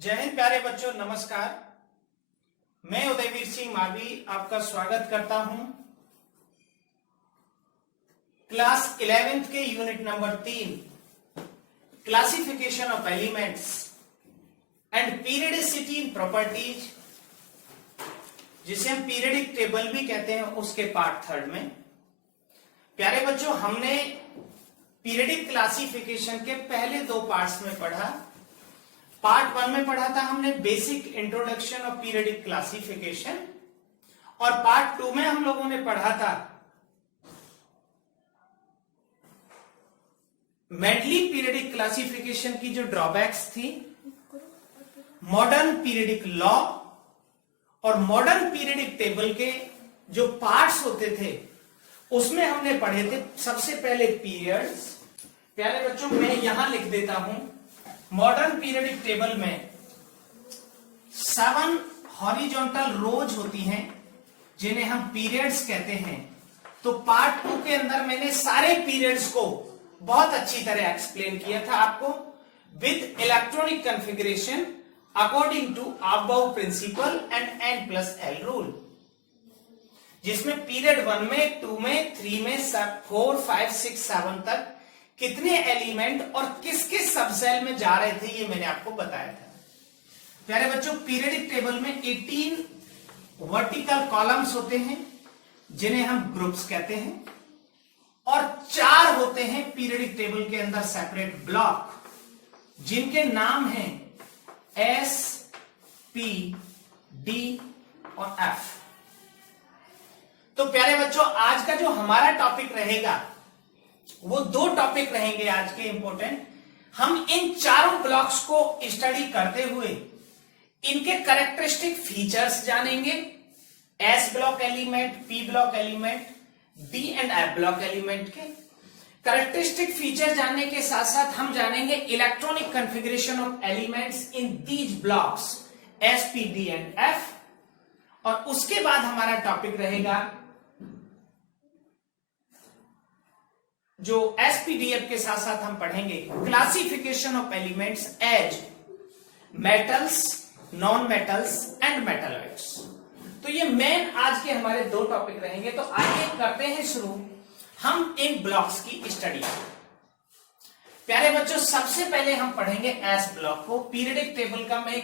जय हिंद प्यारे बच्चों, नमस्कार। मैं उदयवीर सिंह मावी आपका स्वागत करता हूं क्लास 11th के unit number 3 classification of elements and periodicity in properties, जिसे हम पीरियडिक टेबल भी कहते हैं, उसके पार्ट 3 में। प्यारे बच्चों, हमने पीरियडिक क्लासिफिकेशन के पहले 2 पार्ट्स में पढ़ा। पार्ट 1 में पढ़ा था हमने basic introduction of periodic classification, और पार्ट 2 में हम लोगों ने पढ़ा था मेंडली पीरियडिक क्लासिफिकेशन की जो ड्रॉबैक्स थी, मॉडर्न पीरियडिक लॉ और मॉडर्न पीरियडिक टेबल के जो पार्ट्स होते थे उसमें हमने पढ़े थे सबसे पहले पीरियड्स। प्यारे बच्चों, मैं यहां लिख देता हूं, मॉडर्न पीरियडिक टेबल में 7 हॉरिजॉन्टल रोज होती हैं जिन्हें हम पीरियड्स कहते हैं। तो पार्ट 2 के अंदर मैंने सारे पीरियड्स को बहुत अच्छी तरह एक्सप्लेन किया था आपको with electronic configuration according to aufbau principle and n+l rule, जिसमें पीरियड 1 में, 2 में, 3 में, 4, 5, 6, 7 तक कितने एलिमेंट और किस किस सबसेल में जा रहे थे ये मैंने आपको बताया था। प्यारे बच्चों, पीरियडिक टेबल में 18 वर्टिकल कॉलम्स होते हैं जिन्हें हम ग्रुप्स कहते हैं, और 4 होते हैं पीरियडिक टेबल के अंदर सेपरेट ब्लॉक, जिनके नाम हैं S, P, D और F। तो प्यारे बच्चों, आज का जो हमारा टॉपिक रहेगा वो 2 टॉपिक रहेंगे आज के इंपॉर्टेंट। हम इन चारों ब्लॉक्स को स्टडी करते हुए इनके कैरेक्टरिस्टिक फीचर्स जानेंगे, S block element, P block element, D and F block element के कैरेक्टरिस्टिक फीचर जानने के साथ साथ हम जानेंगे electronic configuration of elements in these blocks S, P, D and F. और उसके बाद हमारा टॉपिक रहेगा जो एसपीडीएफ के साथ साथ हम पढ़ेंगे classification of elements as metals, non metals and metalloids. तो ये मेन आज के हमारे 2 टॉपिक रहेंगे। तो आगे करते हैं शुरू हम इन ब्लॉक्स की स्टडी। प्यारे बच्चों, सबसे पहले हम पढ़ेंगे एस ब्लॉक को। पीरियडिक टेबल का मैं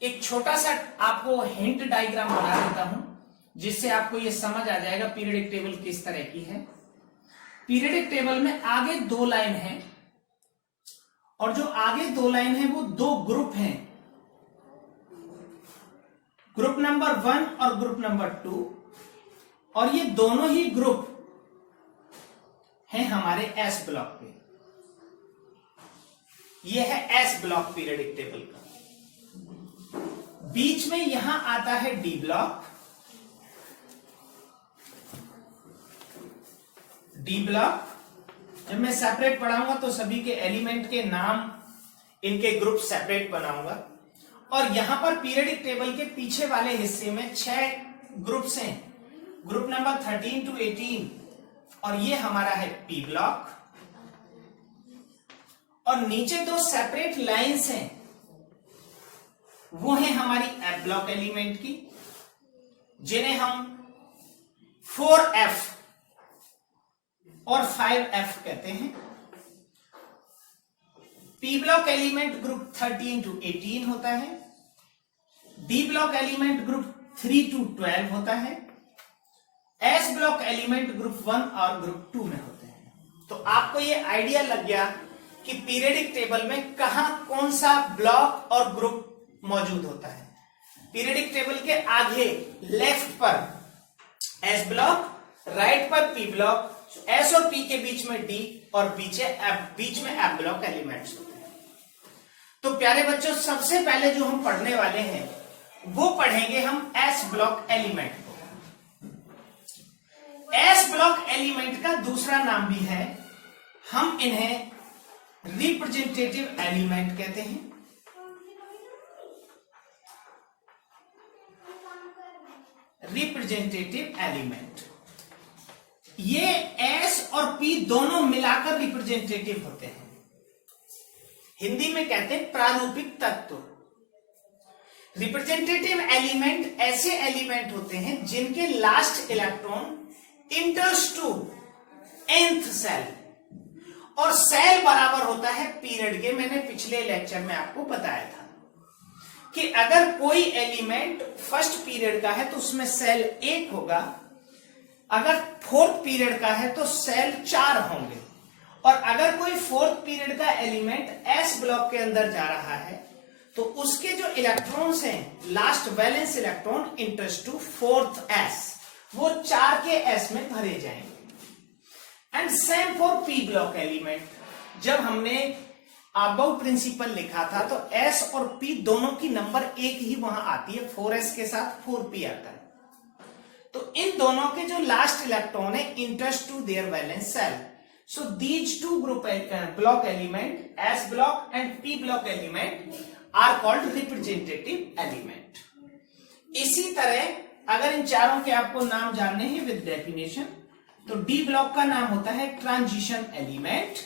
एक छोटा सा आपको हिंट डायग्राम बना देता हूं, जिससे आपको ये समझ आ जाएगा पीरियडिक टेबल किस तरह की है। पीरियडिक टेबल में आगे 2 लाइन है, और जो आगे 2 लाइन है वो 2 ग्रुप हैं, ग्रुप नंबर 1 और ग्रुप नंबर 2, और ये दोनों ही ग्रुप हैं हमारे एस ब्लॉक पे। ये है एस ब्लॉक पीरियडिक टेबल का। बीच में यहां आता है डी ब्लॉक। डी ब्लॉक जब मैं सेपरेट पढ़ाऊंगा तो सभी के एलिमेंट के नाम, इनके ग्रुप सेपरेट बनाऊंगा। और यहां पर पीरियडिक टेबल के पीछे वाले हिस्से में 6 ग्रुप्स हैं, ग्रुप नंबर 13 to 18, और ये हमारा है पी ब्लॉक। और नीचे 2 सेपरेट लाइंस हैं, वो है हमारी एफ ब्लॉक एलिमेंट की, जिन्हें हम 4F और 5F कहते हैं। P block element group 13 to 18 होता है, D block element group 3 to 12 होता है, एस ब्लॉक एलिमेंट ग्रुप 1 और ग्रुप 2 में होते हैं। तो आपको ये आइडिया लग गया कि पीरियडिक टेबल में कहां कौन सा ब्लॉक और ग्रुप मौजूद होता है। पीरियडिक टेबल के आगे लेफ्ट पर एस ब्लॉक, राइट पर पी ब्लॉक, एस और पी के बीच में डी, और बीच में एफ ब्लॉक एलिमेंट्स होते हैं। तो प्यारे बच्चों, सबसे पहले जो हम पढ़ने वाले हैं वो पढ़ेंगे हम एस ब्लॉक एलिमेंट को। एस ब्लॉक एलिमेंट का दूसरा नाम भी है, हम इन्हें रिप्रेजेंटेटिव एलिमेंट कहते हैं। रिप्रेजेंटेटिव एलिमेंट, ये एस और पी दोनों मिलाकर रिप्रेजेंटेटिव होते हैं। हिंदी में कहते हैं प्रारूपिक तत्व। रिप्रेजेंटेटिव एलिमेंट ऐसे एलिमेंट होते हैं जिनके last electron enters to nth shell, और सेल बराबर होता है पीरियड के। मैंने पिछले लेक्चर में आपको बताया था कि अगर कोई एलिमेंट फर्स्ट पीरियड का है तो उसमें सेल 1 होगा, अगर फोर्थ पीरियड का है तो सेल 4 होंगे, और अगर कोई फोर्थ पीरियड का एलिमेंट एस ब्लॉक के अंदर जा रहा है तो उसके जो इलेक्ट्रॉन्स हैं last valence electron enters to fourth S, वो 4 के एस में भरे जाएंगे। And same for P block element. जब हमने अबव प्रिंसिपल लिखा था तो एस और पी दोनों की नंबर एक ही वहां आती है, 4s के साथ 4p आता है। तो इन दोनों के जो लास्ट इलेक्ट्रॉन है enters to their valence shell. So these two group block element, S block and P block element are called representative element. इसी तरह अगर इन चारों के आपको नाम जानने हैं विद डेफिनेशन, तो डी ब्लॉक का नाम होता है ट्रांजिशन एलिमेंट।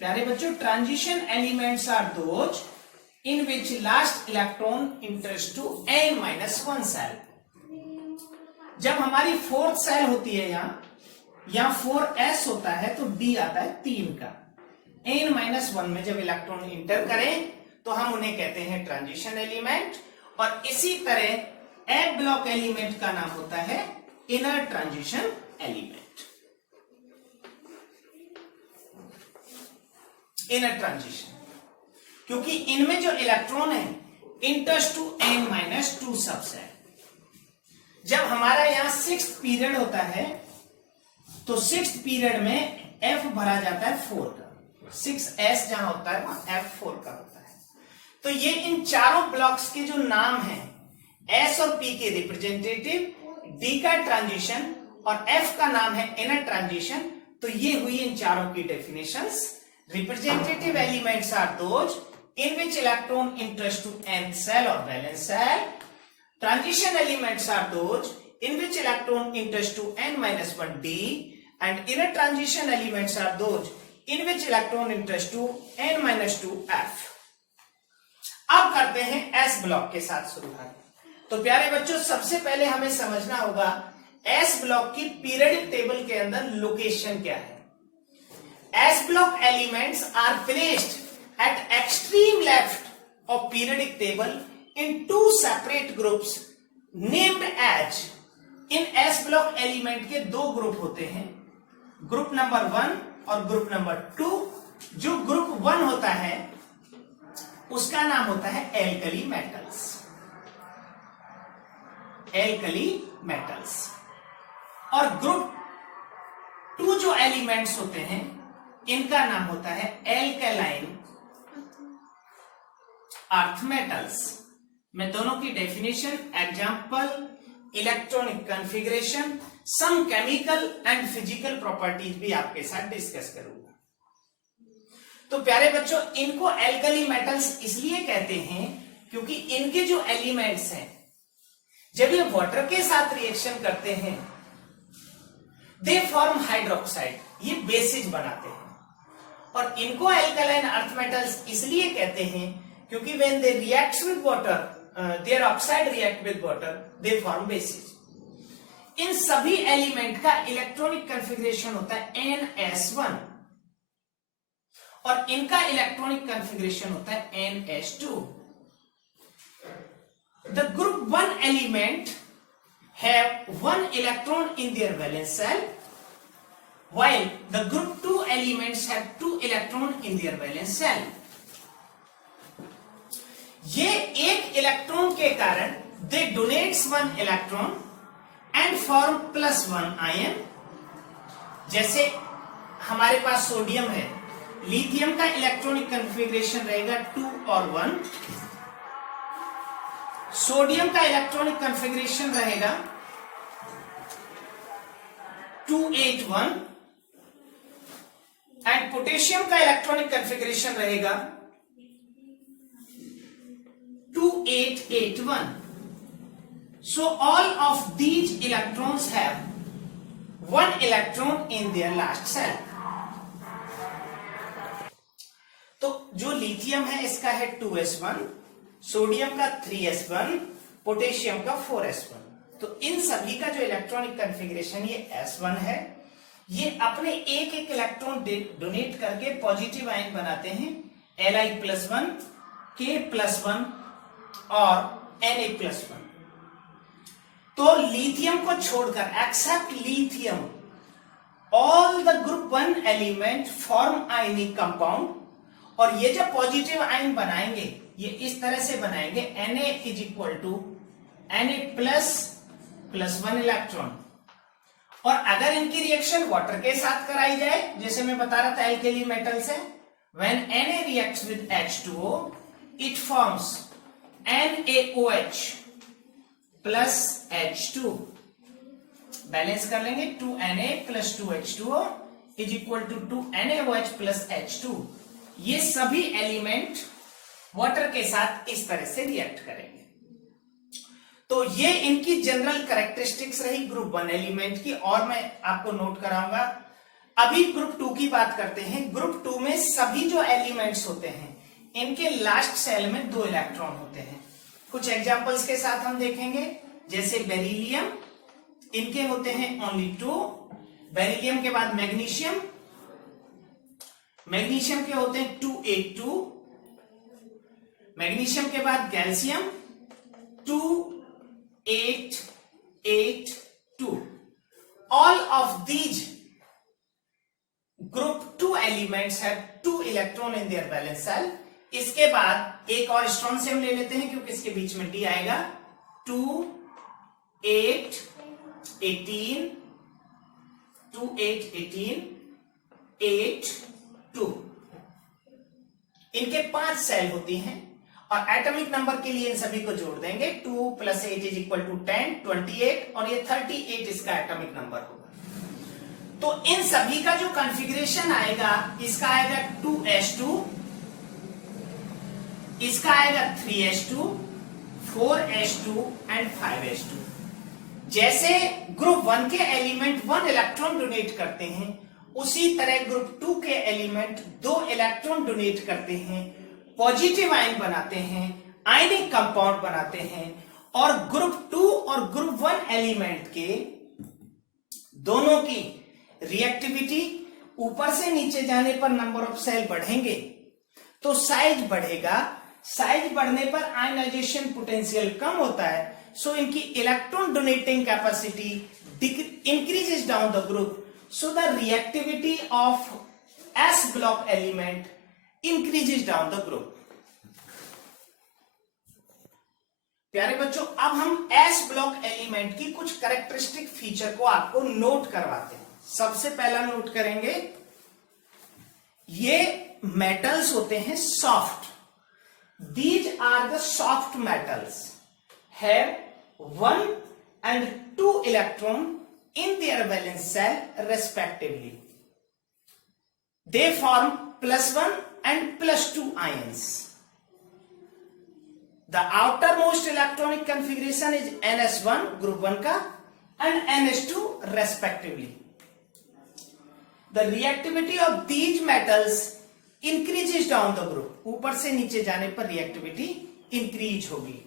प्यारे बच्चों, transition elements are those in which last electron enters to n-1 shell. जब हमारी फोर्थ सेल होती है यहां 4s होता है तो d आता है 3 का। n-1 में जब इलेक्ट्रॉन इंटर करें तो हम उन्हें कहते हैं ट्रांजिशन एलिमेंट। और इसी तरह ए ब्लॉक एलिमेंट का नाम होता है inner transition element. Inner transition, क्योंकि इनमें जो इलेक्ट्रॉन है इंटर्स टू n-2 सबसेट। जब हमारा यहां 6th पीरियड होता है तो 6th पीरियड में f भरा जाता है 4 का, 6s जहां होता है वहां f 4 का होता है। तो ये इन चारों ब्लॉक्स के जो नाम हैं, s और p के रिप्रेजेंटेटिव, d का ट्रांजिशन और f का नाम है इनर ट्रांजिशन। तो ये हुई इन चारों की definitions. Representative elements are those in which electron enters to nth cell or valence cell. Transition elements are those in which electron enters to n-1 d, and inner transition elements are those in which electron enters to n-2 f. अब करते हैं s block के साथ शुरुआत। तो प्यारे बच्चों, सबसे पहले हमें समझना होगा s ब्लॉक की पीरियडिक टेबल के अंदर लोकेशन क्या है। S block elements are placed at extreme left of periodic table in 2 separate groups named as। In S block element के 2 ग्रुप होते हैं, ग्रुप नंबर 1 और ग्रुप नंबर 2। जो ग्रुप 1 होता है उसका नाम होता है एल्कली मेटल्स, एल्कली मेटल्स। और ग्रुप 2 जो एलिमेंट्स होते हैं इनका नाम होता है एल्कलाइन अर्थ मेटल्स। मैं दोनों की definition, example, electronic configuration, some chemical and physical properties भी आपके साथ डिस्कस करूंगा। तो प्यारे बच्चों, इनको एल्कली मेटल्स इसलिए कहते हैं क्योंकि इनके जो एलिमेंट्स हैं जब ये वाटर के साथ रिएक्शन करते हैं दे फॉर्म हाइड्रोक्साइड, ये बेसिस बनाते हैं। और इनको एल्कलाइन अर्थ मेटल्स इसलिए कहते हैं क्योंकि when they react with water, their oxide react with water, they form bases. इन सभी एलिमेंट का इलेक्ट्रॉनिक कॉन्फ़िगरेशन होता है ns1 और इनका इलेक्ट्रॉनिक कॉन्फ़िगरेशन होता है ns2। The group 1 element have 1 electron in their valence cell, while the group 2 elements have 2 electron in their valence cell. ये एक इलेक्ट्रॉन के कारण they donates 1 electron and form +1 ion। जैसे हमारे पास सोडियम है, लिथियम का इलेक्ट्रॉनिक कॉन्फ़िगरेशन रहेगा 2 और 1, सोडियम का इलेक्ट्रॉनिक कॉन्फ़िगरेशन रहेगा 2 8 1 एंड पोटेशियम का इलेक्ट्रॉनिक कॉन्फ़िगरेशन रहेगा 2 8 8 1। So all of these electrons have 1 electron in their last cell। तो जो लिथियम है इसका है 2s1, सोडियम का 3s1, पोटेशियम का 4s1। तो इन सभी का जो इलेक्ट्रॉनिक कॉन्फ़िगरेशन ये s1 है। ये अपने एक एक इलेक्ट्रॉन डोनेट करके पॉजिटिव आयन बनाते हैं Li+1, K+1 और Na+1। तो लिथियम को छोड़कर except lithium all the group 1 element form ionic compound, और ये जब पॉजिटिव आयन बनाएंगे ये इस तरह से बनाएंगे Na Na++1 इलेक्ट्रॉन। और अगर इनकी रिएक्शन वाटर के साथ कराई जाए, जैसे मैं बता रहा था एल्केली मेटल्स है, when Na reacts with H2O it forms NaOH plus H2। Balance कर लेंगे 2Na plus 2H2O is equal to 2NaOH plus H2। ये सभी एलिमेंट वाटर के साथ इस तरह से रिएक्ट करेंगे। तो ये इनकी जनरल कैरेक्टरिस्टिक्स रही ग्रुप 1 एलिमेंट की, और मैं आपको नोट कराऊंगा। अभी ग्रुप 2 की बात करते हैं। ग्रुप 2 में सभी जो एलिमेंट्स होते हैं इनके लास्ट सेल में 2 इलेक्ट्रॉन होते हैं। कुछ एग्जांपल्स के साथ हम देखेंगे, जैसे बेरिलियम, इनके होते हैं ओनली 2। बेरिलियम के बाद मैग्नीशियम, मैग्नीशियम के होते हैं 282। मैग्नीशियम के बाद calcium 2882। All of these group 2 elements have 2 electron in their valence cell. इसके बाद एक और स्ट्रॉन्शियम ले लेते हैं क्योंकि इसके बीच में डी आएगा। 2 8 18 2 8 18 8 2। इनके 5 सेल होती हैं, और एटॉमिक नंबर के लिए इन सभी को जोड़ देंगे। 2 + 8 = 10 28, और ये 38 इसका एटॉमिक नंबर होगा। तो इन सभी का जो कॉन्फ़िगरेशन आएगा, इसका आएगा 2s2, इसका आएगा 3s2, 4s2 एंड 5s2। जैसे ग्रुप 1 के एलिमेंट 1 इलेक्ट्रॉन डोनेट करते हैं, उसी तरह ग्रुप 2 के एलिमेंट 2 इलेक्ट्रॉन डोनेट करते हैं, पॉजिटिव आयन बनाते हैं, आयनिक कंपाउंड बनाते हैं। और ग्रुप 2 और ग्रुप 1 एलिमेंट के दोनों की रिएक्टिविटी ऊपर से नीचे जाने पर नंबर ऑफ सेल बढ़ेंगे तो साइज बढ़ेगा। साइज बढ़ने पर आयनाइजेशन पोटेंशियल कम होता है, सो इनकी electron donating capacity increases down the group, so the reactivity of S block element increases down the group. प्यारे बच्चों, अब हम एस ब्लॉक एलिमेंट की कुछ कैरेक्टरिस्टिक फीचर को आपको नोट करवाते हैं। सबसे पहला नोट करेंगे, ये मेटल्स होते हैं soft. These are the soft metals have 1 and 2 electron in their valence cell respectively. They form +1 and +2 ions. The outermost electronic configuration is NS1 group 1 का and NS2 respectively. The reactivity of these metals increases down the group. ऊपर से नीचे जाने पर reactivity increase होगी.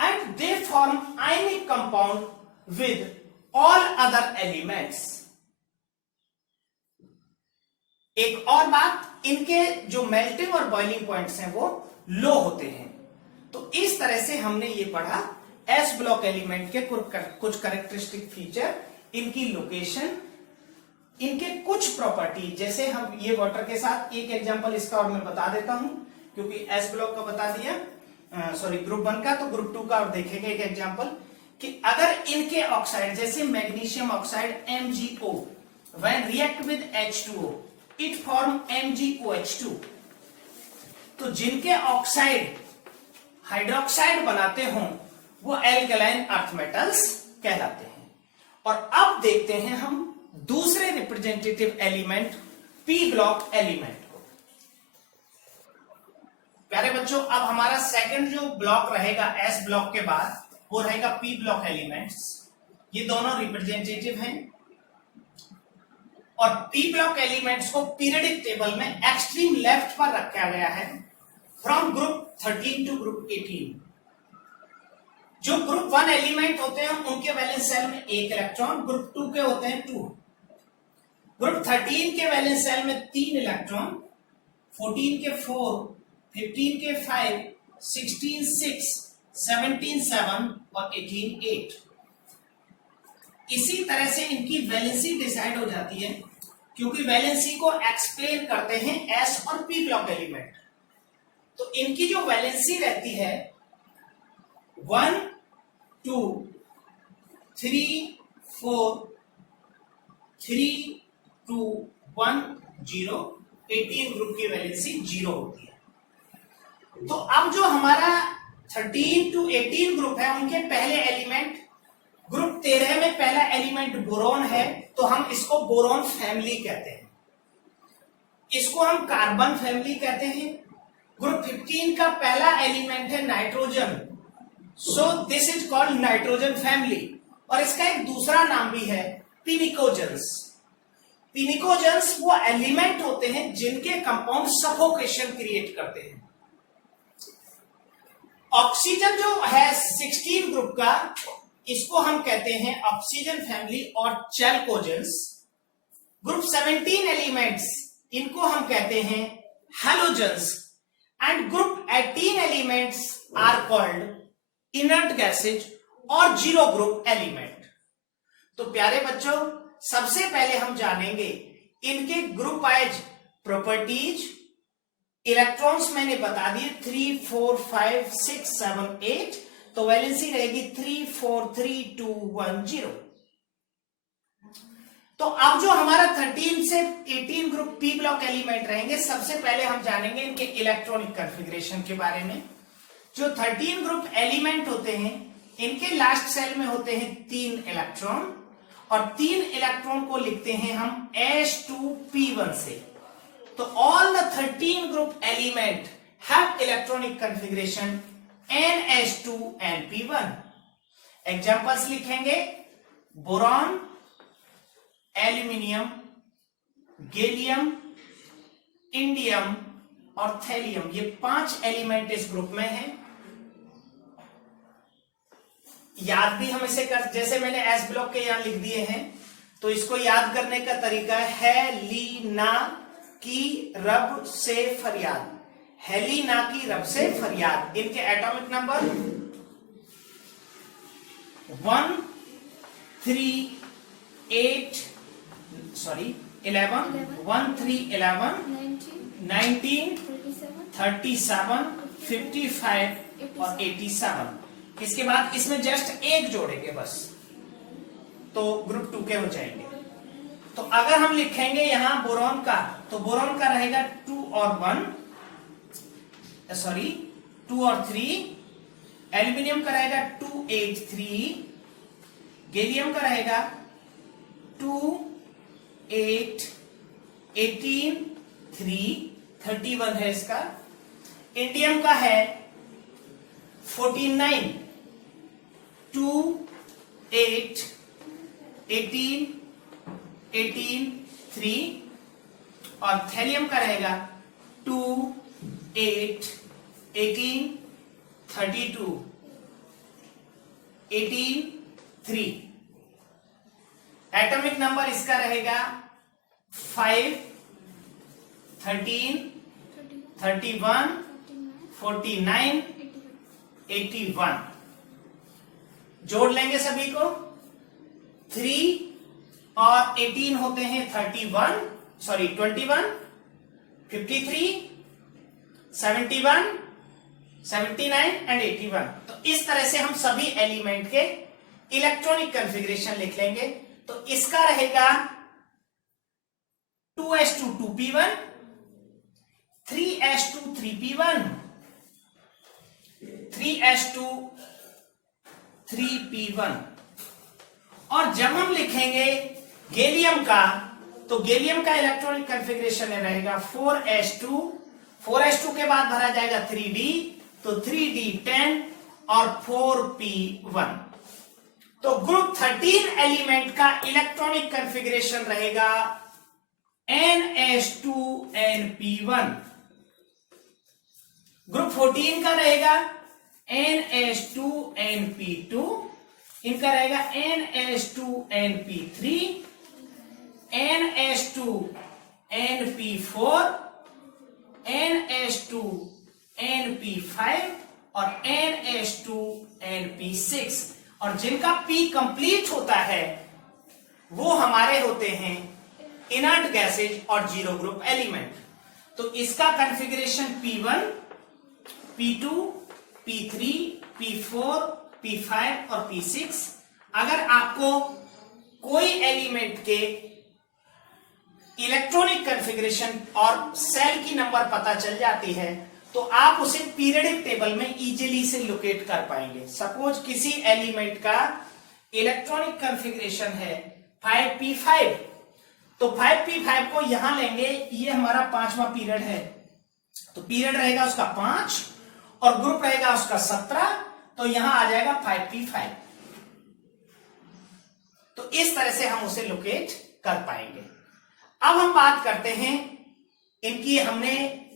And they form ionic compound with all other elements. एक और बात, इनके जो मेल्टिंग और बॉइलिंग पॉइंट्स हैं वो लो होते हैं। तो इस तरह से हमने ये पढ़ा एस ब्लॉक एलिमेंट के कुछ कैरेक्टरिस्टिक फीचर, इनकी लोकेशन, इनके कुछ प्रॉपर्टी। जैसे हम ये वाटर के साथ एक एग्जांपल इसका और मैं बता देता हूं, क्योंकि एस ब्लॉक का बता दिया, सॉरी ग्रुप 1 का, तो ग्रुप 2 का और देखेंगे एक एग्जांपल कि अगर इनके ऑक्साइड जैसे magnesium oxide MgO when react with H2O it form MgOH2। तो जिनके ऑक्साइड हाइड्रोक्साइड बनाते हों वो एल्कलाइन अर्थ मेटल्स कहलाते हैं। और अब देखते हैं हम दूसरे representative element P block element को। प्यारे बच्चों, अब हमारा सेकंड जो ब्लॉक रहेगा एस ब्लॉक के बाद वो रहेगा पी ब्लॉक एलिमेंट्स। ये दोनों रिप्रेजेंटेटिव हैं और पी ब्लॉक एलिमेंट्स को पीरियडिक टेबल में एक्सट्रीम लेफ्ट पर रखा गया है फ्रॉम ग्रुप 13 टू ग्रुप 18। जो ग्रुप 1 एलिमेंट होते हैं उनके वैलेंस सेल में 1 इलेक्ट्रॉन, ग्रुप 2 के होते हैं 2, ग्रुप 13 के वैलेंस सेल में 3 इलेक्ट्रॉन, 14 के 4, 15 के 5, 16 6, 17 7 और 18 8। इसी तरह से इनकी वैलेंसी डिसाइड हो जाती है, क्योंकि वैलेंसी को एक्सप्लेन करते हैं एस और पी ब्लॉक एलिमेंट। तो इनकी जो वैलेंसी रहती है 1 2 3 4 3 2 1 0, 18 ग्रुप की वैलेंसी 0 होती है। तो अब जो हमारा 13 टू 18 ग्रुप है उनके पहले एलिमेंट, ग्रुप 13 में पहला एलिमेंट बोरॉन है, तो हम इसको बोरॉन फैमिली कहते हैं, इसको हम कार्बन फैमिली कहते हैं। ग्रुप 15 का पहला एलिमेंट है nitrogen, so this is called nitrogen family. और इसका एक दूसरा नाम भी है पिनिकोजेंस। पिनिकोजेंस वो एलिमेंट होते हैं जिनके कंपाउंड सफोकेशन क्रिएट करते हैं। ऑक्सीजन जो है 16 ग्रुप का, इसको हम कहते हैं ऑक्सीजन फैमिली और चैल्कोजेंस। ग्रुप 17 एलिमेंट्स, इनको हम कहते हैं halogens. And group 18 elements are called inert gases और जीरो ग्रुप एलिमेंट। तो प्यारे बच्चों, सबसे पहले हम जानेंगे इनके ग्रुप वाइज प्रॉपर्टीज। इलेक्ट्रॉन्स मैंने बता दिए 3 4 5 6 7 8, तो वैलेंसी रहेगी 3 4 3 2 1 0। तो अब जो हमारा 13 से 18 ग्रुप पी ब्लॉक एलिमेंट रहेंगे, सबसे पहले हम जानेंगे इनके इलेक्ट्रॉनिक कॉन्फ़िगरेशन के बारे में। जो 13 ग्रुप एलिमेंट होते हैं, इनके लास्ट सेल में होते हैं 3 इलेक्ट्रॉन, और 3 इलेक्ट्रॉन को लिखते हैं हम H2P1 से। तो all the 13 group element have electronic configuration NH2NP1। Examples लिखेंगे बोरॉन, एल्यूमिनियम, गैलियम, इंडियम और थैलियम। ये 5 एलिमेंट इस ग्रुप में हैं। याद भी हम इसे कर, जैसे मैंने एस ब्लॉक के यहां लिख दिए हैं, तो इसको याद करने का तरीका है लीना की रब से फरियाद। हेलिना की रब से फरियाद। इनके एटॉमिक नंबर 1 3 8 11 1 3 11 19 37 55 और 87। इसके बाद इसमें जस्ट एक जोड़ेंगे बस, तो ग्रुप 2 के हो जाएंगे। तो अगर हम लिखेंगे यहां बोरॉन का, तो बोरॉन का रहेगा 2 और 3। एल्यूमिनियम का रहेगा 2 8 3। गैलियम का रहेगा 2 8 18 3 31 है इसका। इंडियम का है 49 2 8 18 18 3। और थैलियम का रहेगा 2 8 18 32 18 3। एटॉमिक नंबर इसका रहेगा 5 13 31 49 81। जोड़ लेंगे सभी को। 3 और 18 होते हैं 21 53 71 79 एंड 81। तो इस तरह से हम सभी एलिमेंट के इलेक्ट्रॉनिक कॉन्फ़िगरेशन लिख लेंगे। तो इसका रहेगा 2s2 2p1, 3s2 3p1, 3s2 3p1। और जब हम लिखेंगे गैलियम का, तो गैलियम का इलेक्ट्रॉनिक कॉन्फ़िगरेशन रहेगा 4s2 के बाद भरा जाएगा 3d, तो 3d10 और 4p1। तो ग्रुप 13 एलिमेंट का इलेक्ट्रॉनिक कॉन्फ़िगरेशन रहेगा NH2NP1। ग्रुप 14 का रहेगा NH2NP2, इनका रहेगा NH2NP3, NH2NP4, NH2NP5 और NH2NP6। और जिनका P कंप्लीट होता है वो हमारे होते हैं इनर्ट गैसेज और जीरो ग्रुप एलिमेंट। तो इसका configuration P1, P2, P3, P4, P5 और P6। अगर आपको कोई एलिमेंट के इलेक्ट्रॉनिक कॉन्फ़िगरेशन और सेल की नंबर पता चल जाती है तो आप उसे पीरियडिक टेबल में इजीली से लोकेट कर पाएंगे। सपोज किसी एलिमेंट का इलेक्ट्रॉनिक कॉन्फ़िगरेशन है 5p5, तो 5p5 को यहां लेंगे, ये हमारा 5वां पीरियड है, तो पीरियड रहेगा उसका 5 और ग्रुप रहेगा उसका 17, तो यहां आ जाएगा 5p5। तो इस तरह से हम उसे लोकेट कर पाएंगे। अब हम बात करते हैं इनकी, हमने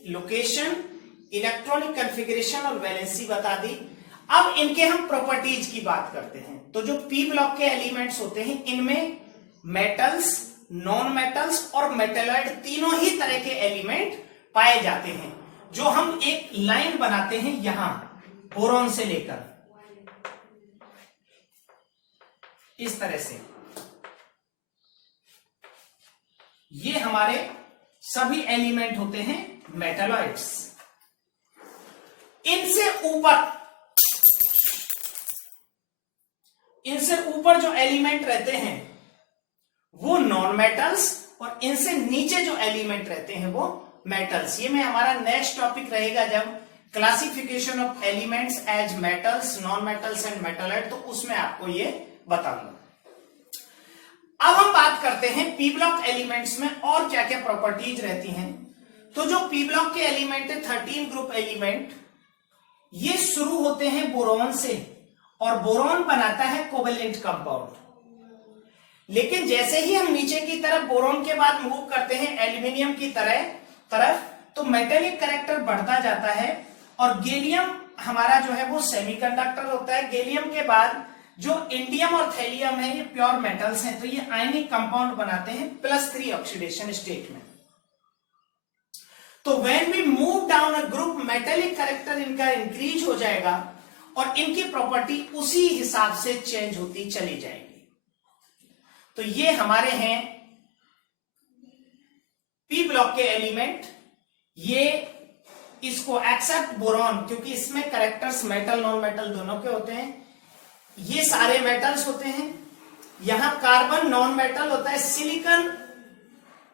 लोकेशन, इलेक्ट्रॉनिक कॉन्फ़िगरेशन और वैलेंसी बता दी। अब इनके हम प्रॉपर्टीज की बात करते हैं। तो जो पी ब्लॉक के एलिमेंट्स होते हैं इनमें मेटल्स, नॉन मेटल्स और मेटेलॉइड तीनों ही तरह के एलिमेंट पाए जाते हैं, जो हम एक लाइन बनाते हैं यहां बोरॉन से लेकर इस तरह से। ये हमारे सभी एलिमेंट होते हैं मेटेलॉइड्स। इनसे ऊपर जो एलिमेंट रहते हैं वो नॉन मेटल्स और इनसे नीचे जो एलिमेंट रहते हैं वो मेटल्स। ये में हमारा नेक्स्ट टॉपिक रहेगा जब classification of elements as metals, non metals and metalloid, तो उसमें आपको ये बताऊंगा। अब हम बात करते हैं पी ब्लॉक एलिमेंट्स में और क्या क्या प्रॉपर्टीज रहती हैं। तो जो पी ब्लॉक के एलिमेंट है 13 ग्रुप एलिमेंट, ये शुरू होते हैं बोरॉन से और बोरॉन बनाता है कोवेलेंट कंपाउंड। लेकिन जैसे ही हम नीचे की तरफ बोरॉन के बाद मूव करते हैं एल्यूमिनियम की तरफ, तो मेटेलिक कैरेक्टर बढ़ता जाता है और गैलियम हमारा जो है वो सेमीकंडक्टर होता है। गैलियम के बाद जो इंडियम और थैलियम है ये प्योर मेटल्स हैं, तो ये आयनिक कंपाउंड बनाते हैं +3 ऑक्सीडेशन स्टेट में। तो when we move down a group, metallic character इनका इंक्रीज हो जाएगा और इनकी प्रॉपर्टी उसी हिसाब से चेंज होती चली जाएगी। तो ये हमारे हैं पी ब्लॉक के एलिमेंट। ये इसको एक्सेप्ट बोरॉन, क्योंकि इसमें कैरेक्टर्स मेटल नॉन मेटल दोनों के होते हैं, ये सारे मेटल्स होते हैं। यहां कार्बन नॉन मेटल होता है, सिलिकॉन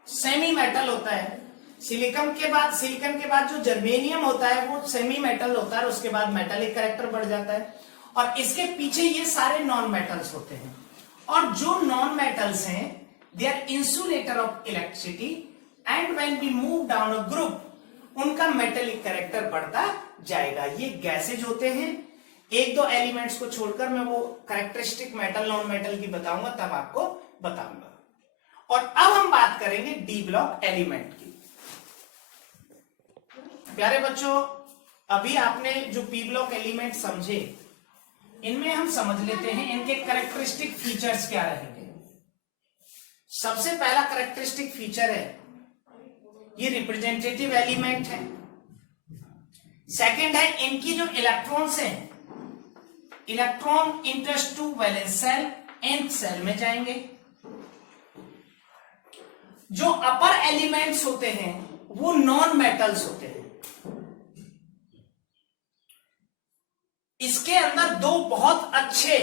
सेमी मेटल होता है, सिलिकॉन के बाद जो जर्मेनियम होता है वो सेमी मेटल होता है, उसके बाद मेटालिक कैरेक्टर बढ़ जाता है। और इसके पीछे ये सारे नॉन मेटल्स होते हैं। और जो नॉन मेटल्स हैं they are insulator of electricity and when we move down a group उनका मेटेलिक कैरेक्टर बढ़ता जाएगा। ये गैसेज होते हैं। एक दो एलिमेंट्स को छोड़कर मैं वो कैरेक्टरिस्टिक मेटल नॉन मेटल की बताऊंगा, तब आपको बताऊंगा। और अब हम बात करेंगे डी ब्लॉक एलिमेंट की। प्यारे बच्चों, अभी आपने जो पी ब्लॉक एलिमेंट समझे, इनमें हम समझ लेते हैं इनके कैरेक्टरिस्टिक फीचर्स क्या रहेंगे। सबसे पहला कैरेक्टरिस्टिक फीचर है ये रिप्रेजेंटेटिव एलिमेंट है। सेकंड है इनकी जो इलेक्ट्रॉन्स हैं, electron enters to valence shell, nth shell में जाएंगे। जो अपर एलिमेंट्स होते हैं वो नॉन मेटल्स होते हैं। इसके अंदर दो बहुत अच्छे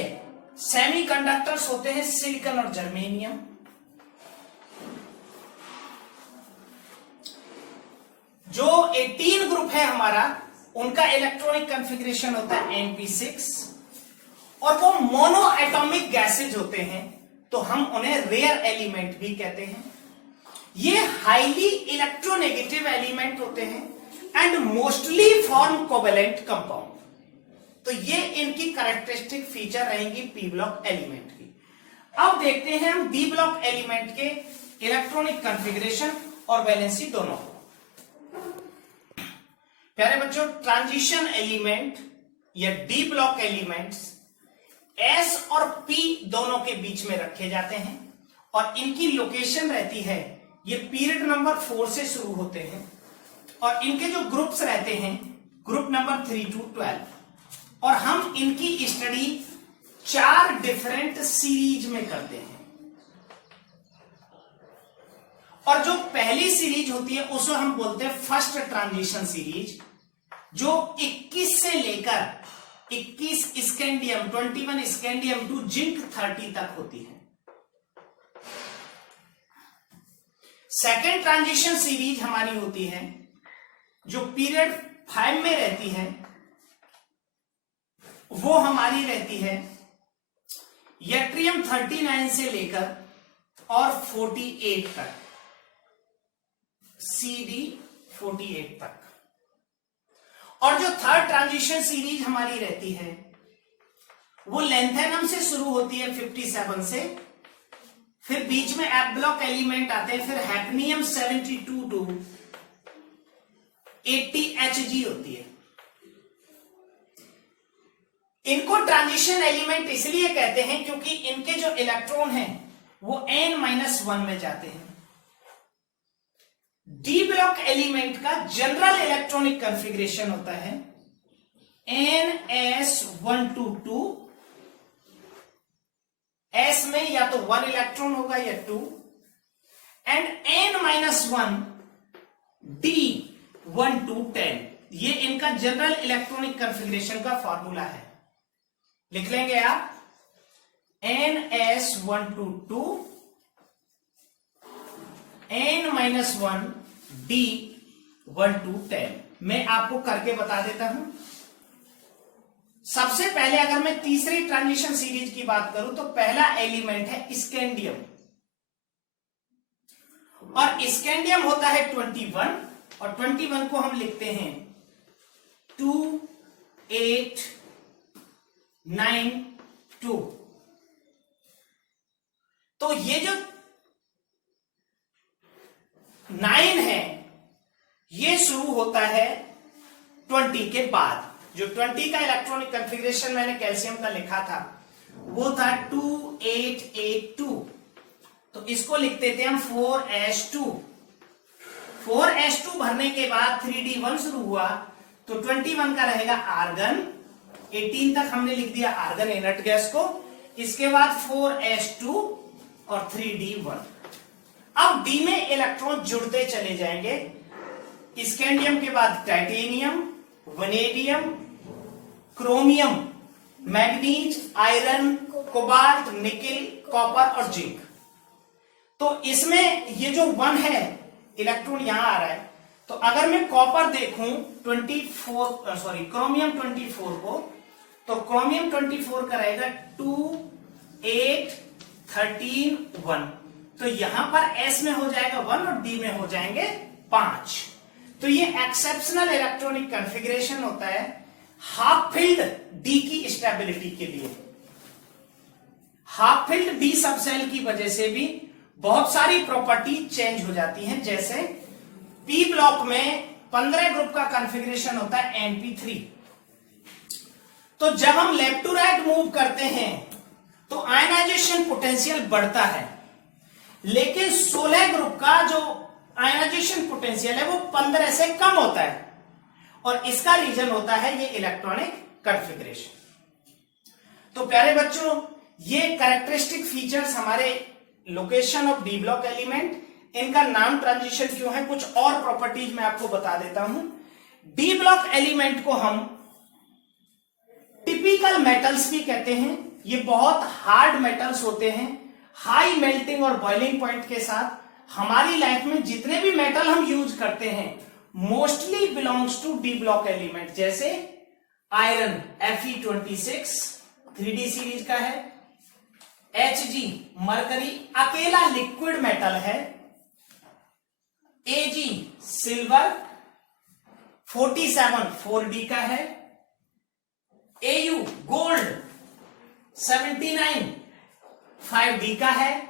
सेमीकंडक्टर्स होते हैं, सिलिकॉन और जर्मेनियम। जो 18 ग्रुप है हमारा, उनका इलेक्ट्रॉनिक कॉन्फ़िगरेशन होता है np6 और वो मोनो एटॉमिक गैसेज होते हैं, तो हम उन्हें रेयर एलिमेंट भी कहते हैं। ये हाईली इलेक्ट्रोनेगेटिव एलिमेंट होते हैं and mostly form covalent compound. तो ये इनकी कैरेक्टरिस्टिक फीचर रहेंगी पी ब्लॉक एलिमेंट की। अब देखते हैं हम डी ब्लॉक एलिमेंट के इलेक्ट्रॉनिक कॉन्फ़िगरेशन और वैलेंसी दोनों। प्यारे बच्चों, ट्रांजिशन एलिमेंट या डी ब्लॉक एलिमेंट्स एस और पी दोनों के बीच में रखे जाते हैं और इनकी लोकेशन रहती है, ये पीरियड नंबर 4 से शुरू होते हैं और इनके जो ग्रुप्स रहते हैं ग्रुप नंबर 3 to 12 और हम इनकी स्टडी 4 डिफरेंट सीरीज में करते हैं। और जो पहली सीरीज होती है उसे हम बोलते हैं फर्स्ट ट्रांजिशन सीरीज, जो 21 से लेकर 21 स्कैंडियम 21 स्कैंडियम टू जिंक 30 तक होती है। सेकेंड ट्रांजिशन सीरीज हमारी होती है जो पीरियड 5 में रहती है, वो हमारी रहती है यट्रियम 39 से लेकर और 48 तक, CD 48 तक। और जो थर्ड ट्रांजिशन सीरीज हमारी रहती है वो लेंथेनम से शुरू होती है 57 से, फिर बीच में एफ ब्लॉक एलिमेंट आते हैं, फिर हैफनियम 72 टू 80 Hg होती है। इनको ट्रांजिशन एलिमेंट इसलिए कहते हैं क्योंकि इनके जो इलेक्ट्रॉन हैं वो n-1 में जाते हैं। डी ब्लॉक एलिमेंट का जनरल इलेक्ट्रॉनिक कॉन्फ़िगरेशन होता है ns122, s में या तो 1 इलेक्ट्रॉन होगा या 2, एंड n-1 d1 to 10। ये इनका जनरल इलेक्ट्रॉनिक कॉन्फ़िगरेशन का फॉर्मूला है, लिख लेंगे आप ns122 n-1 d1 to 10। मैं आपको करके बता देता हूं। सबसे पहले अगर मैं तीसरी ट्रांजिशन सीरीज की बात करूं तो पहला एलिमेंट है स्कैंडियम, और स्कैंडियम होता है 21 और 21 को हम लिखते हैं 2892। तो ये जो 9 है ये शुरू होता है 20 के बाद। जो 20 का इलेक्ट्रॉनिक कॉन्फ़िगरेशन मैंने कैल्शियम का लिखा था वो था 2882, तो इसको लिखते थे हम 4s2। 4s2 भरने के बाद 3d1 शुरू हुआ तो 21 का रहेगा आर्गन, 18 तक हमने लिख दिया आर्गन इनर्ट गैस को, इसके बाद 4s2 और 3d1। अब डी में इलेक्ट्रॉन जुड़ते चले जाएंगे, स्कैंडियम के बाद titanium, vanadium, chromium, manganese, iron, cobalt, nickel, copper और जिंक। तो इसमें ये जो 1 है इलेक्ट्रॉन यहां आ रहा है, तो अगर मैं कॉपर देखूं क्रोमियम 24 को, तो क्रोमियम 24 का रहेगा 2 8 13 1, तो यहां पर S में हो जाएगा 1 और D में हो जाएंगे 5। तो ये एक्सेप्शनल इलेक्ट्रॉनिक कॉन्फ़िगरेशन होता है हाफ फिल्ड D की स्टेबिलिटी के लिए। हाफ फिल्ड D सबसेल की वजह से भी बहुत सारी प्रॉपर्टी चेंज हो जाती हैं, जैसे P ब्लॉक में 15 ग्रुप का कॉन्फ़िगरेशन होता है np3। तो जब हम लेफ्ट टू राइट मूव करते हैं तो आयनाइजेशन पोटेंशियल बढ़ता है, लेकिन 16 ग्रुप का जो आयनाइजेशन पोटेंशियल है वो 15 से कम होता है, और इसका रीजन होता है ये इलेक्ट्रॉनिक कॉन्फ़िगरेशन। तो प्यारे बच्चों, ये कैरेक्टरिस्टिक फीचर्स हमारे location of D block element, इनका नाम ट्रांजिशन क्यों है, कुछ और प्रॉपर्टीज मैं आपको बता देता हूं। डी ब्लॉक एलिमेंट को हम टिपिकल मेटल्स भी कहते हैं। ये बहुत हार्ड मेटल्स होते हैं, हाई मेल्टिंग और बॉइलिंग पॉइंट के साथ। हमारी लाइफ में जितने भी मेटल हम यूज करते हैं mostly belongs to D block element, जैसे आयरन Fe26 3D सीरीज का है, Hg मरकरी अकेला लिक्विड मेटल है, Ag सिल्वर 47 4D का है, Au गोल्ड 79 5D का है,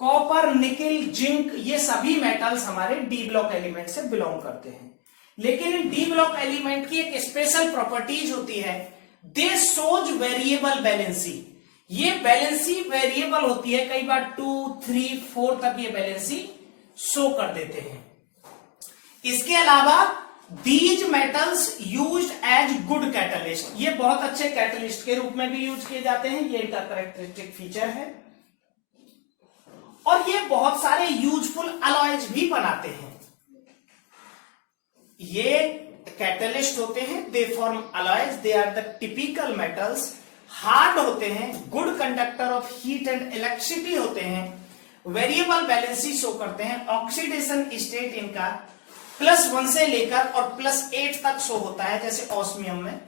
कॉपर, निकिल, जिंक, ये सभी मेटल्स हमारे डी ब्लॉक एलिमेंट से बिलोंग करते हैं। लेकिन इन डी ब्लॉक एलिमेंट की एक स्पेशल प्रॉपर्टीज होती है, दे शोज वेरिएबल बैलेंसी। ये बैलेंसी वेरिएबल होती है, कई बार 2, 3, 4 तक ये बैलेंसी शो कर देते हैं। इसके अलावा these metals used as good catalyst, ये बहुत अच्छे कैटलिस्ट के रूप में भी यूज किए जाते हैं, ये इनका कैरेक्टरिस्टिक फीचर है। और ये बहुत सारे यूजफुल अलॉयज भी बनाते हैं। ये कैटलिस्ट होते हैं, they form alloys, they are the typical metals, hard होते हैं, good conductor of heat and electricity होते हैं, वेरिएबल बैलेंसी शो करते हैं, ऑक्सीडेशन स्टेट इनका +1 से लेकर और +8 तक शो होता है, जैसे ऑस्मियम में।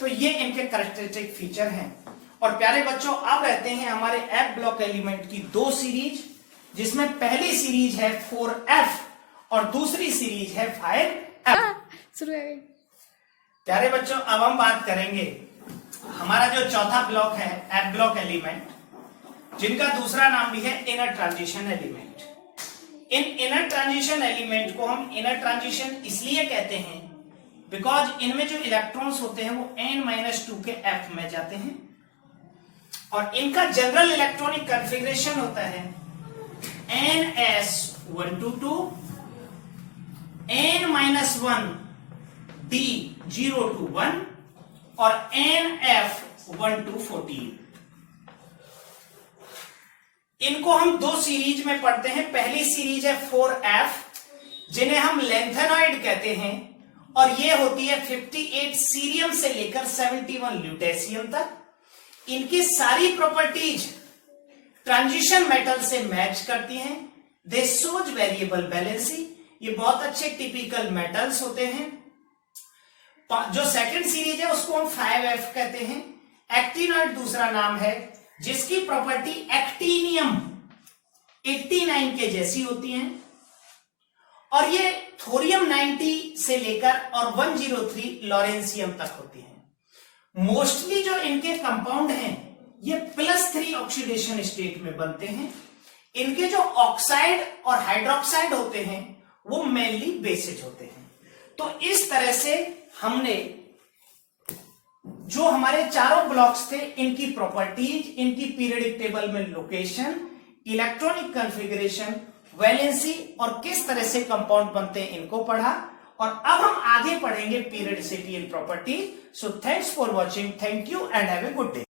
तो ये इनके कैरेक्टरिस्टिक फीचर हैं। और प्यारे बच्चों, अब रहते हैं हमारे एफ ब्लॉक एलिमेंट की 2 सीरीज, जिसमें पहली सीरीज है 4F और दूसरी सीरीज है 5F। प्यारे बच्चों, अब हम बात करेंगे हमारा जो चौथा ब्लॉक है एफ ब्लॉक एलिमेंट, जिनका दूसरा नाम भी है इनर ट्रांजिशन एलिमेंट। इन इनर ट्रांजिशन एलिमेंट को हम इनर ट्रांजिशन इसलिए कहते हैं बिकॉज इनमें जो इलेक्ट्रॉन्स होते हैं वो n-2 के f में जाते हैं, और इनका जनरल इलेक्ट्रॉनिक कॉन्फ़िगरेशन होता है ns122 n-1 d021 और nf1214। इनको हम 2 सीरीज में पढ़ते हैं। पहली सीरीज है 4F, जिन्हें हम लेंथेनॉइड कहते हैं, और ये होती है 58 सीरियम से लेकर 71 ल्यूटेशियम तक। इनकी सारी प्रॉपर्टीज ट्रांजिशन मेटल से मैच करती हैं, दे शोज वेरिएबल बैलेंसी, ये बहुत अच्छे टिपिकल मेटल्स होते हैं। जो सेकंड सीरीज है उसको हम 5F कहते हैं। एक्टिनॉइड दूसरा नाम है, जिसकी प्रॉपर्टी एक्टिनियम 89 के जैसी होती है, और ये थोरियम 90 से लेकर और 103 लॉरेंसियम तक होती है। मोस्टली जो इनके कंपाउंड हैं ये +3 ऑक्सीडेशन स्टेट में बनते हैं। इनके जो ऑक्साइड और हाइड्रोक्साइड होते हैं वो मेनली बेसिज होते हैं। तो इस तरह से हमने जो हमारे चारों ब्लॉक्स थे, इनकी प्रॉपर्टीज, इनकी पीरियडिक टेबल में लोकेशन, इलेक्ट्रॉनिक कॉन्फ़िगरेशन, वैलेंसी और किस तरह से कंपाउंड बनते हैं, इनको पढ़ा। और अब हम आगे पढ़ेंगे periodicity and property. So thanks for watching, thank you and have a good day.